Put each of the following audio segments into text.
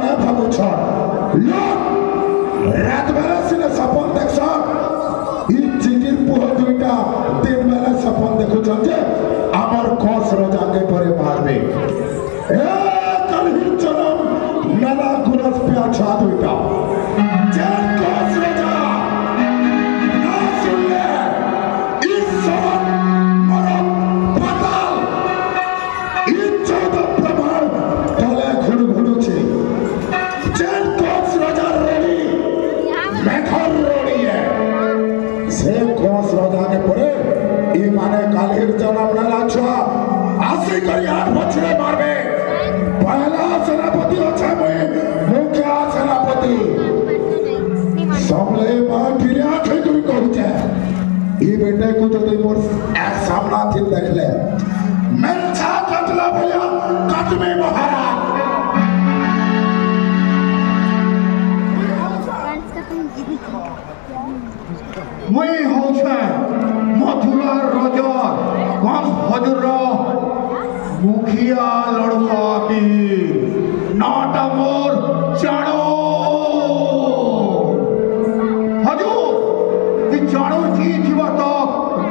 মনে ভাবুছ রাত বেলা সিনে সপন দেখছ ই চিঠির পুহ দুইটা দিন বেলা সপন দেখুছন যে আমার কস রোজাকে পরে মারবে কালহির জনম মেলা গুরস পিয়া ছা দুইটা যে কস রোজা না শুনলে ই সবন মরম পাতাল ই চৌদ প্রমাণ তলে ঘুরু ঘুরুছে যে কস রোজার রড়ি মেঘর রড়িয়ে সে কস রোজাকে পরে ই মানে কালহির জনম মেলা ছা আসি করি 8 বছরে মারবে पहला सेनापति अच्छा मैं मुखिया सेनापति सबले बात फिर आखे तुम कहते ये बेटे को जो तुम एक सामना थी देख ले मैं छा कटला भैया कट में महाराज मैं हूँ छे मथुरा राजा कौन हजरा मुखिया लड़का की नाटा मोर चाणो हजूर ये चाणो जी थीवा तो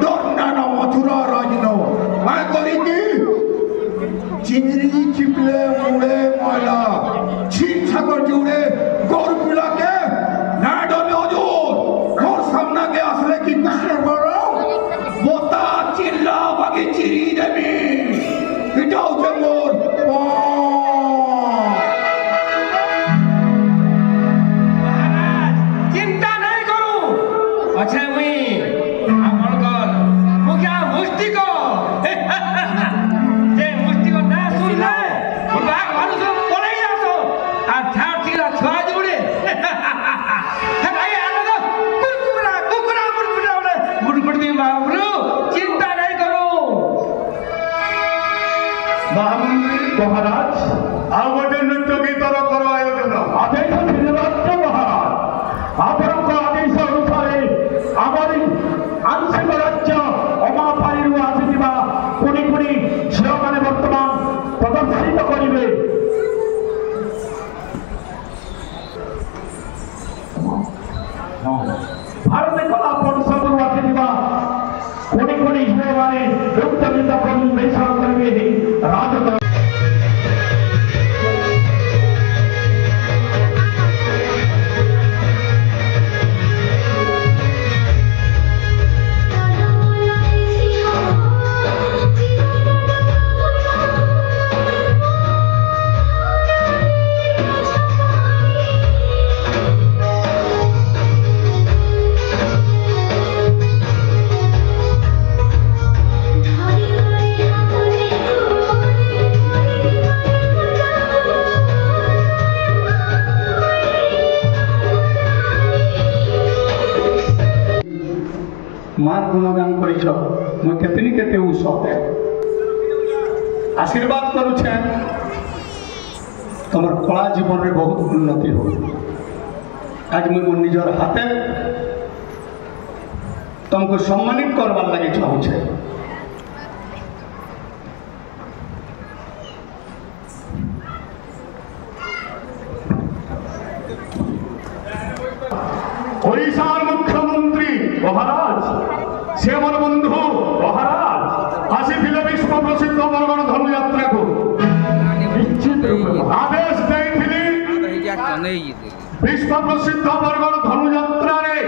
डरना ना मथुरा राजनो मैं करी की चिंगरी चिपले मुड़े माला छीन छाकर जुड़े गौर पिला के ना डरे हजूर और सामना के असले की कृष्ण करो मोता चिल्ला बाकी चिरी देवी Kita ujungur, महाराज चिंता नहीं करो अच्छा मैं अपन कर मुखिया मुष्टि को जे मुष्टि को ना सुन ले बाग भालू सब पड़े ही आसो और ठाट चिरा छुआ जुड़े है भाई आना तो कुरकुरा कुरकुरा मुड़पुड़ा उड़े मुड़पुड़ी बाबू चिंता नहीं करो महाराज आगोटे नृत्य गीतर कर आयोजन आदेश श्रीराष्ट्र महाराज आपण आदेश अनुसार आमर आंशिक राज्य अमापारी आसिथिबा कुणी कुणी झियो माने वर्तमान प्रदर्शित करिवे भारत कला परिषद आसिथिबा कुणी कुणी झियो माने नृत्य गीत परिवेषण करिवे राज माँ गुणगान कर आशीर्वाद करुछे तुम कला जीवन में बहुत उन्नति हो आज मुझे मोर निजर हाथे तुमको सम्मानित करवार लगे चाहूचे ओडिशार मुख्यमंत्री महाराज से मोर बंधु महाराज आसिथिले विश्व प्रसिद्ध बरगड़ धनुयात्रा को निश्चित रूप आदेश देइथिली विश्व प्रसिद्ध बरगड़ धनुयात्रा रे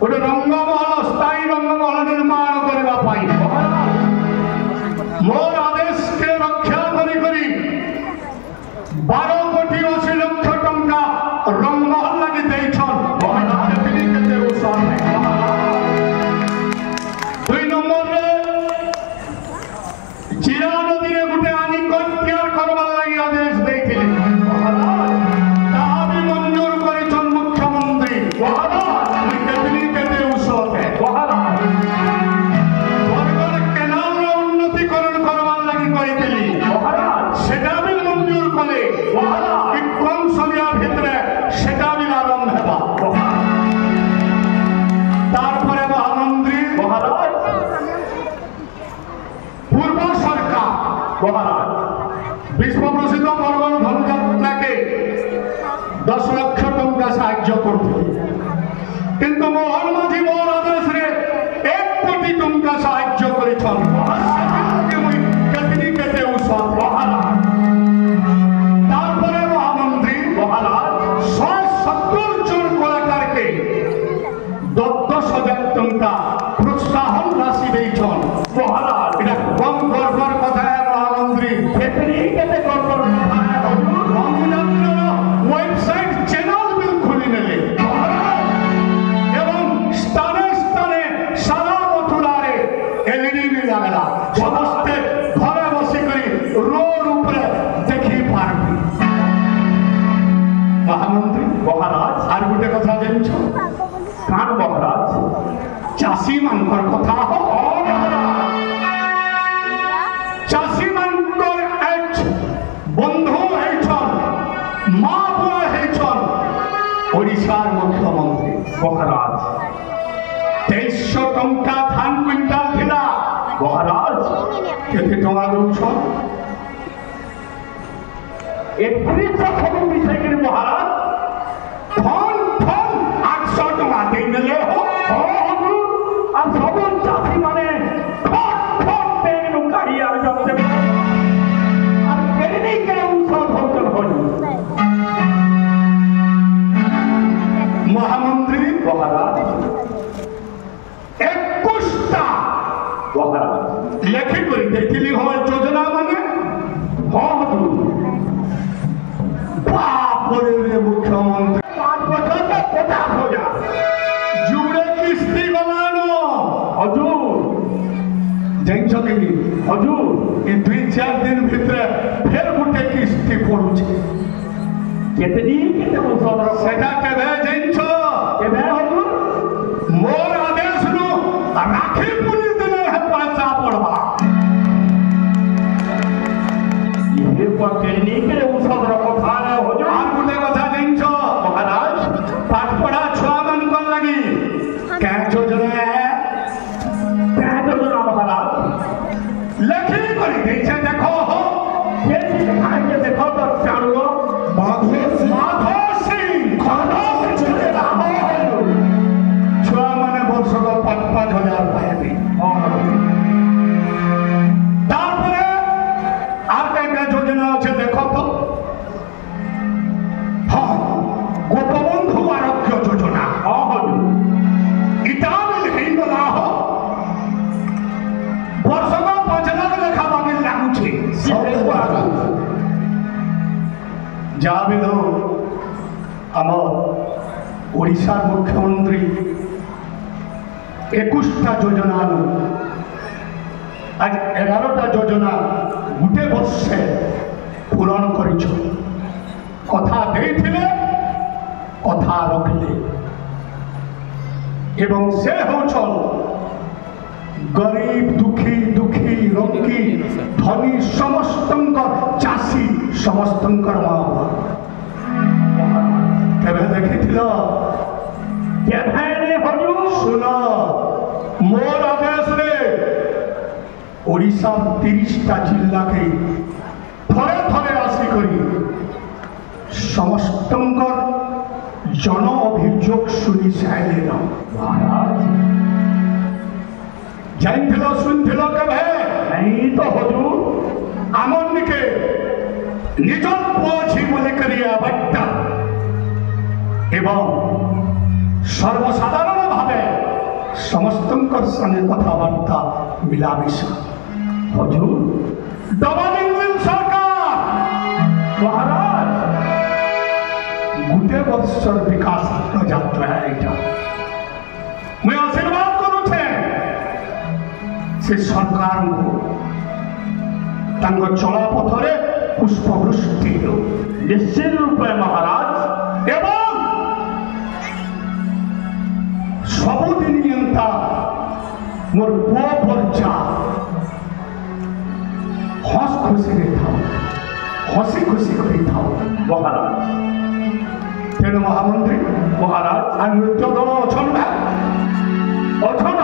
गोटे रंगमहल स्थायी रंगमहल निर्माण करबा पाई महाराज मोर आदेश के रक्षा करी 12 कोटी 80 लक्ष टंका रंगमहल लगी देइछन महाराज तिनी केते उत्साह में दुई नंबर रे चिरा नदी रे गुटे आनी कट्यार करबार लागि आदेश देइथिले महाराज ताहा भी मंजूर करिछन मुख्यमंत्री महाराज तिनी केते उत्साह में महाराज बरगड़ केनाल रो उन्नतिकरण करबार लागि कहिथिली महाराज सेटा भी मंजूर कले महाराज कि कम समय भितरे सेटा भी आरंभ हेबा तारपरे महामंत्री महाराज पूर्व सरकार महाराज विश्व प्रसिद्ध बरगड़ धनुयात्रा के 10 লক্ষ টঙ্কা সাহায্য করতে কিন্তু মোহন মাঝি মোর আদেশে 1 কোটি টঙ্কা সাহায্য করেছেন কেতনি কেটে উৎসব মহারাজ তারপরে মহামন্ত্রী মহারাজ 170 জন কলাকারকে 10,000 টঙ্কা প্রোৎসাহন রাশি দিয়েছেন মহারাজ এটা কম গর্বর কথা মহামন্ত্রী কেতনি কেটে গর্বর কথা ওয়েবসাইট চ্যানেল বিল খুলে নেলে এবং স্থানে স্থানে সারা মথুরারে এলইডি লাগালা সমস্ত ঘরে বসে করে রোড উপরে দেখি পারবি মহামন্ত্রী মহারাজ আর গোটে কথা জানিছ কান মহারাজ চাষী মানকর কথা চাষী মানকর এক বন্ধু হয়েছন মা বুয়া হয়েছন ওড়িশার মুখ্যমন্ত্রী মহারাজ 2300 টঙ্কা ধান কুইন্টাল ଥିଲା মহারাজ কেতে টঙ্কা দৌছন 3100 খবর মিশাইকি মহারাজ ফোন 800 টঙ্কা দেই নেলে আর সব চাষী মানে আর যাচ্ছে আর কেড়ে নেই কেড়ে উৎসব ভোজন হল মহামন্ত্রী মহারাজ 21টা মহারাজ লেখি করে দেখলি হয় যোজনা মানে বাপরে মুখ্যমন্ত্রী 5 বছর 50,000 জুড়ে কিস্তি বানানো হজুর জানিছ কি হজুর এই 2-4 দিন ভিতরে ফের গোটে কিস্তি পড়ুছে কেতনি কেতে বছর সেটা কেবে জানিছ কেবে হজুর মোর আদেশ নু রাখি পুনি দিনে পয়সা পড়বা ইহে কেতনি কেতে উৎসবর কথা হজুর আর গোটে কথা জানিছ মহারাজ পাঠ পড়া ছুয়া মানকর লাগি কে যোজনা মহারাজ লেখি করে দিয়েছে দেখো দেখো তো জানো মাধব সিং ছুয়া মানে বর্ষক 5,000 পাইবি তারপরে আর একটা যোজনা আছে দেখো তো গোপবন্ধু আরোগ্য যোজনা ইটা ହେଇଗଲା ବର୍ଷକ 5 ଲାখ ଲେଖା ବାକି ଲାଗୁଛି ଯାହା ବି ହଉ ଆମ ଓଡ଼ିଶାର ମୁଖ୍ୟମନ୍ତ୍ରୀ 21ଟା ଯୋଜନା আজ 11টা যোজনা গোটে বর্ষে পূরণ করেছ কথা দিয়েছিলে কথা রখিলে এবং সে হচ্ছেন গরিব দুঃখী দুঃখী রঙ্কি ধনী সমস্তঙ্কর চাষী সমস্তঙ্কর মা বাবা কেবে দেখিছিল শুন মোর আদেশে ওড়িশার 30টা জিল্লাকে থরে থরে আসি করি সমস্তঙ্কর জন অভিযোগ শুনি সাইলেন মহারাজ জানিছিল শুনছিল কেবে এই তো হজুর আমার দিকে নিজর পুছি বলে করিয়া বার্তা এবং সর্বসাধারণ ভাবে সমস্তঙ্কর সঙ্গে কথাবার্তা মিলামিশা হজুর ডবল ইঞ্জিন সরকার মহারাজ গোটে বৎসর বিকাশ যাত্রা এইটা মুই আশীর্বাদ করুছে সে সরকার তাঙ্ক চলা পথরে পুষ্পবৃষ্টি নিশ্চিত রূপে মহারাজ এবং ସବୁଦିନ ଏନ୍ତା ମୋର ପୁଅ ପର୍ଯ୍ୟା ହସ ଖୁସିରେ ଥାଉ ହସି ଖୁସି କରିଥାଉ ମହାରାଜ ତେଣୁ ମହାମନ୍ତ୍ରୀ ମହାରାଜ ଆଉ ନୃତ୍ୟ ଦଳ ଅଛନ୍